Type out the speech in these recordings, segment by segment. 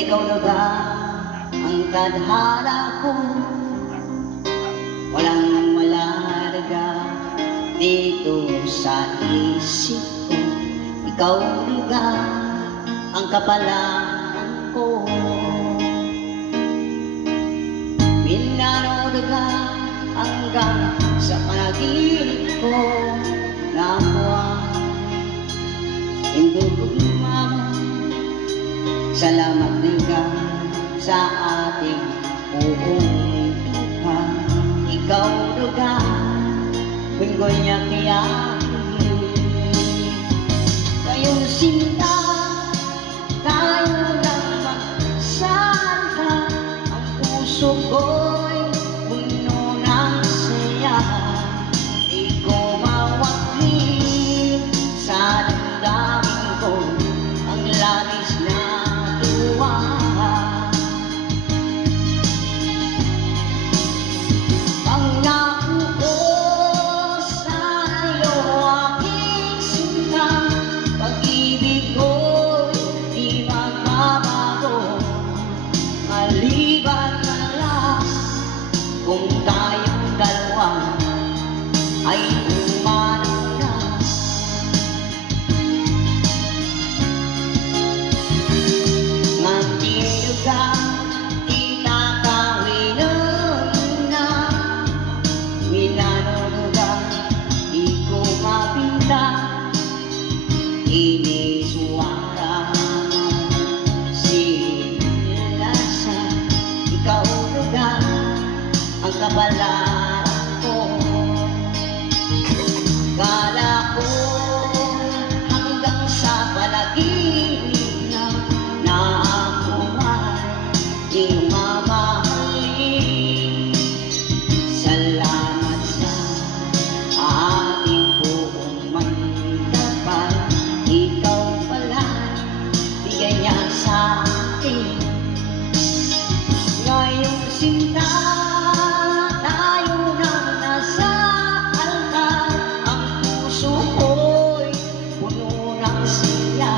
ikaw na ba ang tadhana ko? Walang malarga dito sa isip ko. Ikaw na ang kapalaan ko. Minanood ka hanggang sa panaginip ko. Nakuha indugugma mo. Salamat din ka sa ating buong tuha. Ikaw duga, binggoy niya kaya ngayong sinta, tayo lang magsaka. Ang puso ko'y puno ng saya. Di ko mawakli sa damdamin ko ang labis na tuwa. Pangako ko sa'yo aking sinta, pag-ibig ko'y di magbabago. Maliban na lang kung tayong dalawa ay umano na. Nandito ka, di takawinan na. Minanood ka, di ko mapinta. Iniswara sinilasa. Ikaw duga ang kapalaan ko. Kala ko hanggang sa panaginip na ako ay iyong mamahalin. Salamat sa ating buong may kapal. Ikaw pala bigay niya sa akin. Ngayong sinta, tayo nang nasa altar. Ang puso ko'y puno ng siya.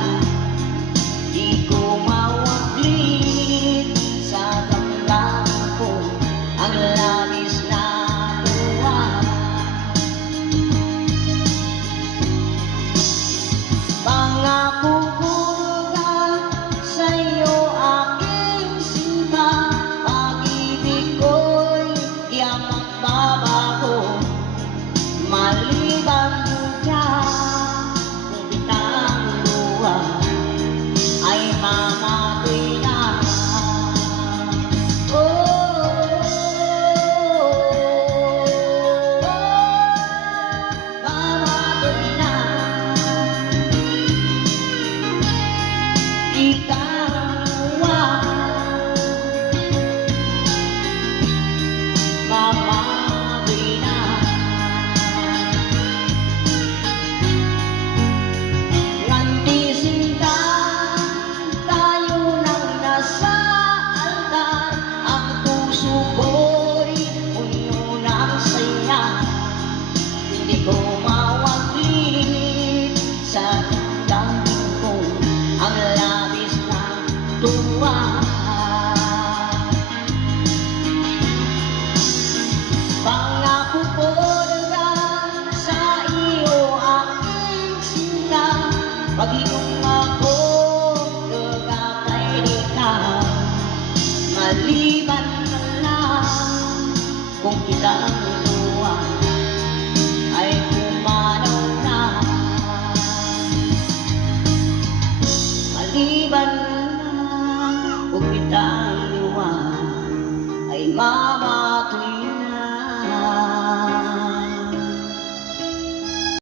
Di ko mawaglit sa damdamin ko ang labis na tuwa. Pangako ko na sa'yo aking sinta, pag-ibig ko'y di magbabago. Maliban mo dyan kung kitang luha ay mamatay na. Mamatay na. Kitang luha, mamatay na. Nganti sinta, tayo nang nasa altar. Ang puso ko'y puno ng saya. Hindi ko mawaglit sa damdamin ko ang labis na tuwa. Pangako ko lang sa iyo aking sinta, pag-inom ako nagkakay ikaw. Maliban na lang kung kita